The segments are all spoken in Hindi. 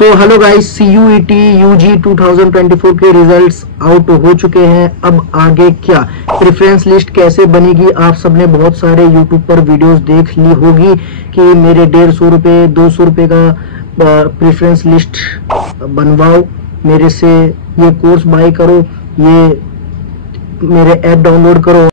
So hello guys, CUET UG 2024 के रिजल्ट्स आउट हो चुके हैं। अब आगे क्या, प्रेफरेंस लिस्ट कैसे बनेगी? आप सबने बहुत सारे यूट्यूब पर वीडियोस देख ली होगी कि मेरे 150 रुपये 200 रुपये का प्रेफरेंस लिस्ट बनवाओ, मेरे से ये कोर्स बाय करो, ये मेरे ऐप डाउनलोड करो,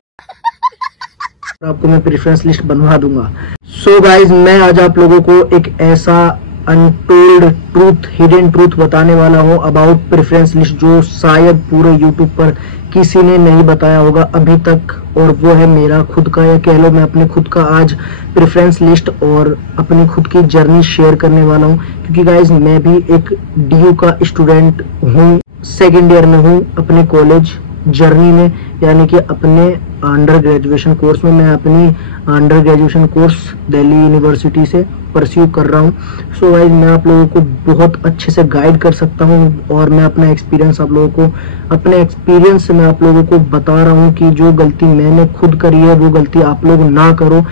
आपको मैं प्रेफरेंस लिस्ट बनवा दूंगा। सो गाइज, मैं आज आप लोगों को एक ऐसा अनटोल्ड ट्रूथ, हिडन ट्रूथ बताने वाला हूँ अबाउट प्रेफरेंस लिस्ट, जो शायद पूरे यूट्यूब पर किसी ने नहीं बताया होगा अभी तक, और वो है मेरा खुद का, या कह लो मैं अपने खुद का आज प्रेफरेंस लिस्ट और अपनी खुद की जर्नी शेयर करने वाला हूँ। क्योंकि गाइज मैं भी एक DU का स्टूडेंट हूँ, सेकेंड ईयर में हूँ अपने कॉलेज जर्नी में, यानी कि अपने अंडर ग्रेजुएशन कोर्स में। मैं अपनी under graduation course Delhi university से परस्यू कर रहा हूँ। सो गाइस, मैं आप लोगों को बहुत अच्छे से गाइड कर सकता हूँ, और मैं अपना एक्सपीरियंस आप लोगों को, अपने एक्सपीरियंस से मैं आप लोगों को बता रहा हूँ कि जो गलती मैंने खुद करी है वो गलती आप लोग ना करो।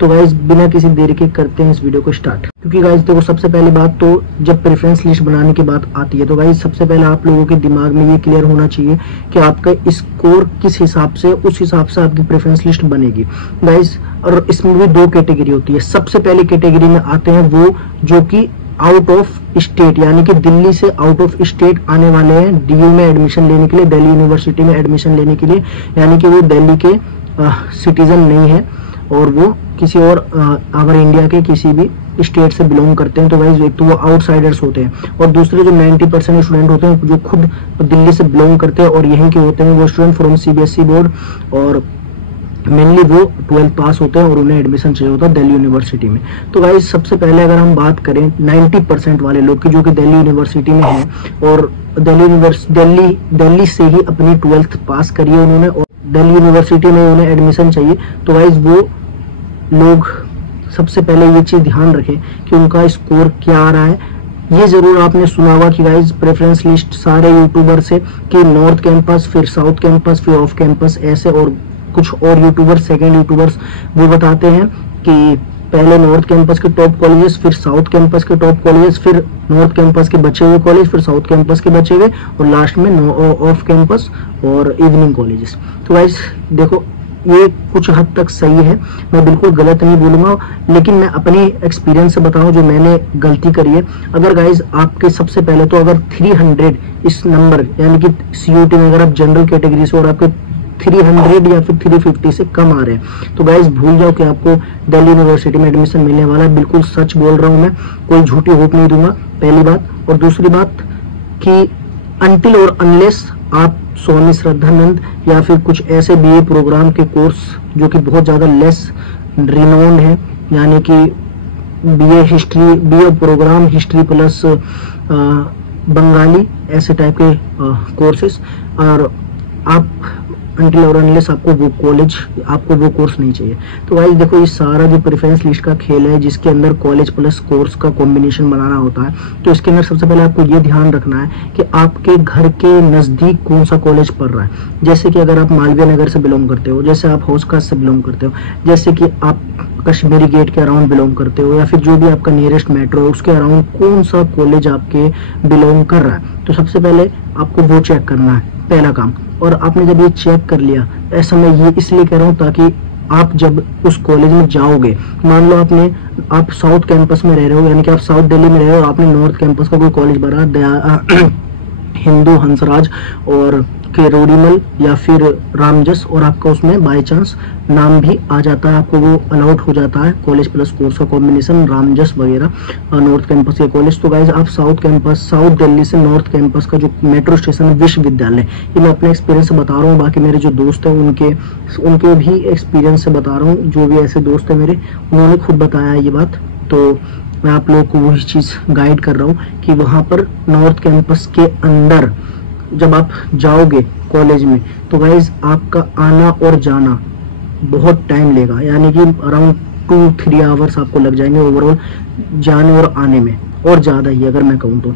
तो गाइज, बिना किसी देरी के करते हैं इस वीडियो को स्टार्ट। क्योंकि गाइज देखो, सबसे पहली बात तो जब प्रेफरेंस लिस्ट बनाने की बात आती है तो गाइज सबसे पहले आप लोगों के दिमाग में ये क्लियर होना चाहिए कि आपका स्कोर किस हिसाब से, उस हिसाब से आपकी प्रेफरेंस लिस्ट बनेगी गाइज। और इसमें भी दो कैटेगरी होती है। सबसे पहली कैटेगरी में आते हैं वो जो कि आउट ऑफ स्टेट, यानी कि दिल्ली से आउट ऑफ स्टेट आने वाले हैं DU में एडमिशन लेने के लिए, दिल्ली यूनिवर्सिटी में एडमिशन लेने के लिए, यानी कि वो दिल्ली के सिटीजन नहीं है और वो किसी और अवर इंडिया के किसी भी स्टेट से बिलोंग करते हैं। तो गाइस, एक तो वो आउटसाइडर्स होते हैं, और दूसरे जो 90% स्टूडेंट होते हैं जो खुद दिल्ली से बिलोंग करते हैं और यहीं के होते हैं, वो स्टूडेंट फ्रॉम CBSE बोर्ड, और मेनली वो 12th पास होते हैं और उन्हें एडमिशन चाहिए होता है दिल्ली यूनिवर्सिटी में। तो गाइस, सबसे पहले अगर हम बात करें 90% वाले लोग की जो कि दिल्ली यूनिवर्सिटी में है और दिल्ली से ही अपनी 12th पास करी है उन्होंने, और दिल्ली यूनिवर्सिटी में उन्हें एडमिशन चाहिए, तो गाइस वो लोग सबसे पहले ये चीज ध्यान रखें कि उनका स्कोर क्या आ रहा है। ये जरूर आपने सुना होगा कि गाइस प्रेफरेंस लिस्ट सारे यूट्यूबर से कि नॉर्थ कैंपस, फिर साउथ कैंपस, फिर ऑफ कैंपस, ऐसे, और कुछ और यूट्यूबर, सेकेंड यूट्यूबर्स वो बताते हैं कि पहले नॉर्थ कैंपस के टॉप कॉलेजेस, फिर साउथ कैंपस के टॉप कॉलेजेस, फिर नॉर्थ कैंपस के बचे हुए कॉलेज, फिर साउथ कैंपस के बचे हुए, और लास्ट में ऑफ कैंपस और इवनिंग कॉलेजेस। तो गाइस देखो, ये कुछ हद तक सही है, मैं बिल्कुल गलत नहीं बोलूंगा, लेकिन मैं अपनी एक्सपीरियंस से बताऊं जो मैंने गलती करी है। अगर गाइज आपके सबसे पहले तो अगर 300 इस नंबर, यानी कि CUET में अगर आप जनरल कैटेगरी से और आपके 300 या फिर 350 से कम आ रहे हैं, तो गाइज भूल जाओ कि आपको दिल्ली यूनिवर्सिटी में एडमिशन मिलने वाला है। बिल्कुल सच बोल रहा हूं मैं, कोई झूठी होप नहीं दूंगा, पहली बात। और दूसरी बात कि अनटिल और अनलेस आप स्वामी श्रद्धानंद या फिर कुछ ऐसे BA प्रोग्राम के कोर्स जो कि बहुत ज्यादा लेस रिनोन्ड है, यानी कि BA programme history plus Bengali, ऐसे टाइप के कोर्सेस, और आप अनटिल और अनलेस आपको वो कॉलेज, आपको वो कोर्स नहीं चाहिए। तो गाइस देखो, ये सारा जो प्रेफरेंस लिस्ट का खेल है जिसके अंदर कॉलेज प्लस कोर्स का कॉम्बिनेशन बनाना होता है, तो इसके अंदर सबसे पहले आपको ये ध्यान रखना है कि आपके घर के नजदीक कौन सा कॉलेज पढ़ रहा है। जैसे कि अगर आप मालवीय नगर से बिलोंग करते हो, जैसे आप हौस खास से बिलोंग करते हो, जैसे कि आप कश्मीरी गेट के अराउंड बिलोंग करते हो, या फिर जो भी आपका नियरेस्ट मेट्रो है उसके अराउंड कौन सा कॉलेज आपके बिलोंग कर रहा है, तो सबसे पहले आपको वो चेक करना है, पहला काम। और आपने जब ये चेक कर लिया, ऐसा मैं ये इसलिए कह रहा हूँ ताकि आप जब उस कॉलेज में जाओगे, मान लो आप साउथ कैंपस में रह रहे हो, यानी कि आप साउथ दिल्ली में रह रहे हो और आपने नॉर्थ कैंपस का कोई कॉलेज भरा, हिंदू हंसराज और केरोड़ीमल या फिर रामजस, और आपका उसमें बाय चांस नाम भी आ जाता है, आपको वो अलाउड हो जाता है कॉलेज प्लस कोर्स का कॉम्बिनेशन, रामजस वगैरह नॉर्थ कैंपस के कॉलेज। तो गाइज आप साउथ कैंपस, साउथ दिल्ली से नॉर्थ कैंपस का जो मेट्रो स्टेशन है विश्वविद्यालय, ये मैं अपने एक्सपीरियंस से बता रहा हूँ, बाकी मेरे जो दोस्त हैं उनके भी एक्सपीरियंस से बता रहा हूँ। जो भी ऐसे दोस्त है मेरे, उन्होंने खुद बताया ये बात, तो मैं आप लोगों को वही चीज गाइड कर रहा हूँ कि वहां पर नॉर्थ कैंपस के अंदर जब आप जाओगे कॉलेज में, तो गाइज आपका आना और जाना बहुत टाइम लेगा, यानी कि अराउंड 2-3 आवर्स आपको लग जाएंगे ओवरऑल जाने और आने में, और ज्यादा ही अगर मैं कहूँ तो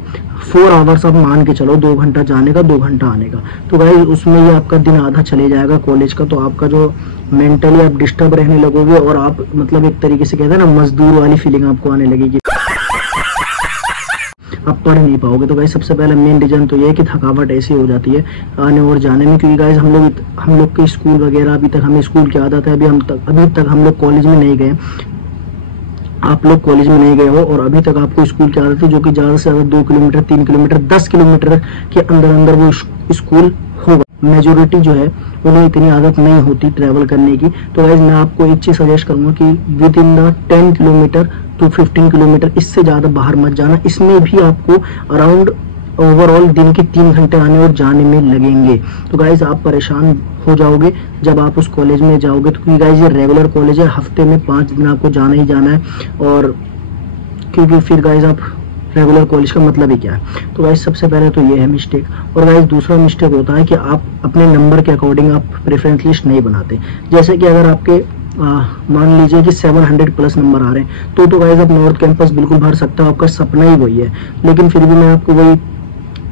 4 आवर्स आप मान के चलो, 2 घंटा जाने का 2 घंटा आने का, तो गाइज उसमें ही आपका दिन आधा चले जाएगा कॉलेज का। तो आपका जो मेंटली आप डिस्टर्ब रहने लगोगे, और आप मतलब एक तरीके से कहते हैं ना, मजदूर वाली फीलिंग आपको आने लगेगी। आप पढ़ नहीं पाओगे। तो गाइस सबसे पहला मेन रीजन तो ये है कि थकावट ऐसी हो जाती है आने और जाने में, क्योंकि गाइस हम लोग के स्कूल वगैरह अभी तक हमें स्कूल की आदत है, अभी तक हम लोग कॉलेज में नहीं गए, आप लोग कॉलेज में नहीं गए हो और अभी तक आपको स्कूल की आदत है, जो कि ज्यादा से ज्यादा 2 किलोमीटर 3 किलोमीटर 10 किलोमीटर के अंदर वो स्कूल होगा। मेजोरिटी जो है उन्हें इतनी आदत नहीं होती ट्रैवल करने की। तो गाइस मैं आपको एक चीज सजेस्ट करूंगा कि within the 10 kilometre to 15 kilometre, इससे ज्यादा बाहर मत जाना। इसमें भी आपको अराउंड ओवरऑल दिन के 3 घंटे आने और जाने में लगेंगे। तो गाइज आप परेशान हो जाओगे जब आप उस कॉलेज में जाओगे, तो क्योंकि गाइज ये रेगुलर कॉलेज है, हफ्ते में 5 दिन आपको जाना ही जाना है। और क्योंकि फिर गाइज आप रेगुलर कॉलेज का मतलब ही क्या है। तो गाइज सबसे पहले तो ये है मिस्टेक। और गाइज दूसरा मिस्टेक होता है कि आप अपने नंबर के अकॉर्डिंग आप प्रेफरेंस लिस्ट नहीं बनाते। जैसे कि अगर आपके मान लीजिए कि 700 प्लस नंबर आ रहे हैं, तो गाइज आप नॉर्थ कैंपस बिल्कुल भर सकते हो, आपका सपना ही वही है। लेकिन फिर भी मैं आपको वही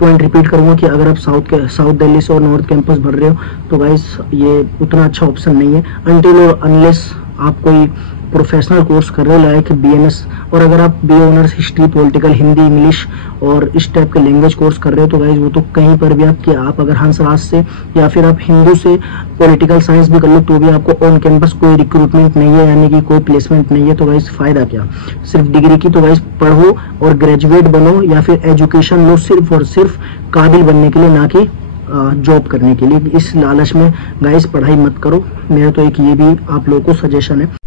पॉइंट रिपीट करूंगा कि अगर आप साउथ दिल्ली से और नॉर्थ कैंपस भर रहे हो, तो गाइस ये उतना अच्छा ऑप्शन नहीं है अनटिल और अनलेस आप कोई प्रोफेशनल कोर्स कर रहे हो लाइक BNS। और अगर आप BA honours history, political, Hindi, English और इस टाइप के लैंग्वेज कोर्स कर रहे हो, तो गाइज वो तो कहीं पर भी आप अगर हंसराज से या फिर आप हिंदू से पॉलिटिकल साइंस भी कर लो, तो भी आपको ऑन कैंपस कोई रिक्रूटमेंट नहीं है, यानी कि कोई प्लेसमेंट नहीं है। तो गाइज फायदा क्या, सिर्फ डिग्री की। तो गाइज पढ़ो और ग्रेजुएट बनो या फिर एजुकेशन लो सिर्फ और सिर्फ काबिल बनने के लिए, ना कि जॉब करने के लिए। इस लालच में गाइस पढ़ाई मत करो, मेरा तो एक ये भी आप लोगों को सजेशन है।